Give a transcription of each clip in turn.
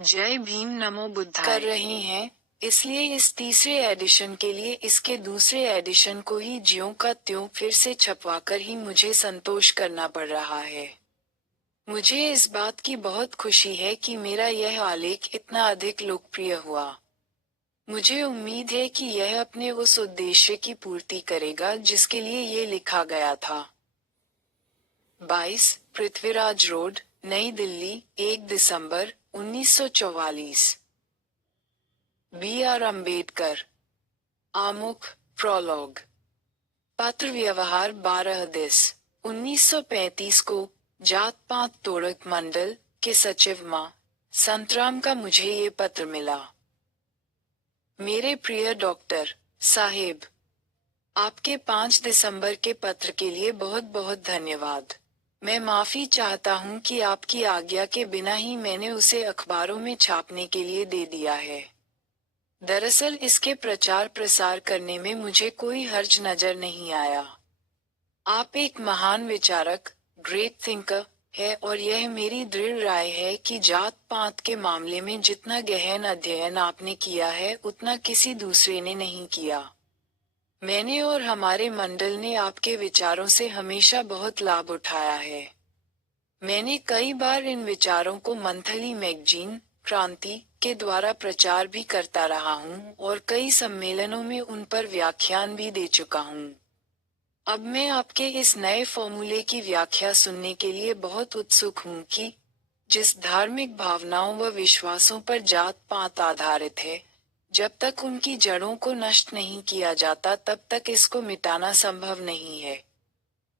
जय भीम नमो कर बुद्धाय रहे हैं, इसलिए इस तीसरे एडिशन के लिए इसके दूसरे एडिशन को ही ज्यों का त्यों फिर से छपवाकर ही मुझे संतोष करना पड़ रहा है। मुझे इस बात की बहुत खुशी है कि मेरा यह आलेख इतना अधिक लोकप्रिय हुआ। मुझे उम्मीद है कि यह अपने उस उद्देश्य की पूर्ति करेगा जिसके लिए ये लिखा गया था। 22 पृथ्वीराज रोड, नई दिल्ली, 1 दिसंबर 1944। B R Ambedkar. आमुख, प्रोलॉग। पत्र व्यवहार 12/10/1935 को जात पात तोड़क मंडल के सचिव मां संतराम का मुझे ये पत्र मिला। मेरे प्रिय डॉक्टर साहेब, आपके 5 दिसंबर के पत्र के लिए बहुत बहुत धन्यवाद। मैं माफी चाहता हूँ कि आपकी आज्ञा के बिना ही मैंने उसे अखबारों में छापने के लिए दे दिया है। दरअसल इसके प्रचार प्रसार करने में मुझे कोई हर्ज नजर नहीं आया। आप एक महान विचारक, ग्रेट थिंकर, है और यह मेरी दृढ़ राय है कि जात पात के मामले में जितना गहन अध्ययन आपने किया है उतना किसी दूसरे ने नहीं किया। मैंने और हमारे मंडल ने आपके विचारों से हमेशा बहुत लाभ उठाया है। मैंने कई बार इन विचारों को मंथली मैगजीन क्रांति के द्वारा प्रचार भी करता रहा हूँ और कई सम्मेलनों में उन पर व्याख्यान भी दे चुका हूँ। अब मैं आपके इस नए फॉर्मूले की व्याख्या सुनने के लिए बहुत उत्सुक हूँ कि जिस धार्मिक भावनाओं व विश्वासों पर जात पात आधारित है, जब तक उनकी जड़ों को नष्ट नहीं किया जाता तब तक इसको मिटाना संभव नहीं है।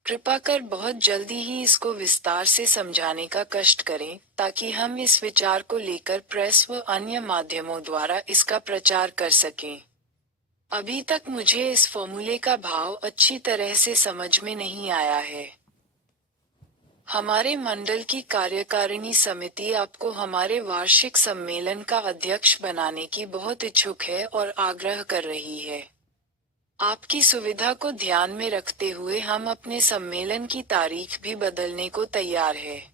कृपा कर बहुत जल्दी ही इसको विस्तार से समझाने का कष्ट करें ताकि हम इस विचार को लेकर प्रेस व अन्य माध्यमों द्वारा इसका प्रचार कर सकें। अभी तक मुझे इस फॉर्मूले का भाव अच्छी तरह से समझ में नहीं आया है। हमारे मंडल की कार्यकारिणी समिति आपको हमारे वार्षिक सम्मेलन का अध्यक्ष बनाने की बहुत इच्छुक है और आग्रह कर रही है। आपकी सुविधा को ध्यान में रखते हुए हम अपने सम्मेलन की तारीख भी बदलने को तैयार है।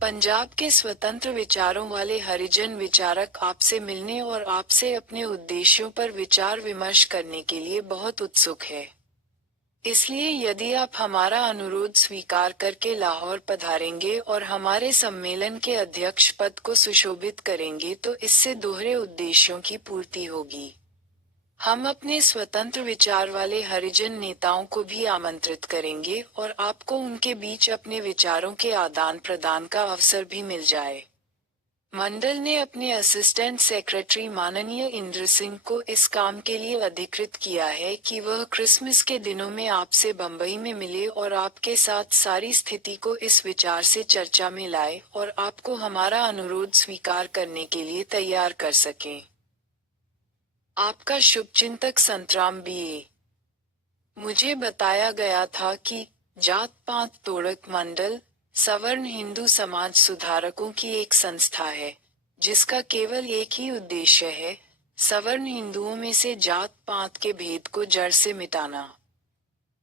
पंजाब के स्वतंत्र विचारों वाले हरिजन विचारक आपसे मिलने और आपसे अपने उद्देश्यों पर विचार विमर्श करने के लिए बहुत उत्सुक है। इसलिए यदि आप हमारा अनुरोध स्वीकार करके लाहौर पधारेंगे और हमारे सम्मेलन के अध्यक्ष पद को सुशोभित करेंगे तो इससे दोहरे उद्देश्यों की पूर्ति होगी। हम अपने स्वतंत्र विचार वाले हरिजन नेताओं को भी आमंत्रित करेंगे और आपको उनके बीच अपने विचारों के आदान प्रदान का अवसर भी मिल जाए। मंडल ने अपने असिस्टेंट सेक्रेटरी माननीय इंद्र सिंह को इस काम के लिए अधिकृत किया है कि वह क्रिसमस के दिनों में आपसे बंबई में मिले और आपके साथ सारी स्थिति को इस विचार से चर्चा में लाए और आपको हमारा अनुरोध स्वीकार करने के लिए तैयार कर सकें। आपका शुभचिंतक संतराम बी.ए। मुझे बताया गया था कि जात पात तोड़क मंडल सवर्ण हिंदू समाज सुधारकों की एक संस्था है जिसका केवल एक ही उद्देश्य है, सवर्ण हिंदुओं में से जात पात के भेद को जड़ से मिटाना।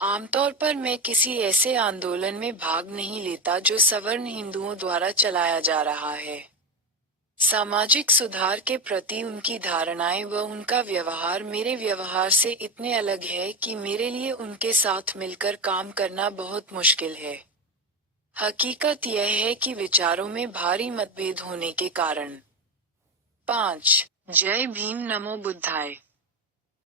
आमतौर पर मैं किसी ऐसे आंदोलन में भाग नहीं लेता जो सवर्ण हिंदुओं द्वारा चलाया जा रहा है। सामाजिक सुधार के प्रति उनकी धारणाएं व उनका व्यवहार मेरे व्यवहार से इतने अलग है कि मेरे लिए उनके साथ मिलकर काम करना बहुत मुश्किल है। हकीकत यह है कि विचारों में भारी मतभेद होने के कारण। 5 जय भीम नमो बुद्धाय।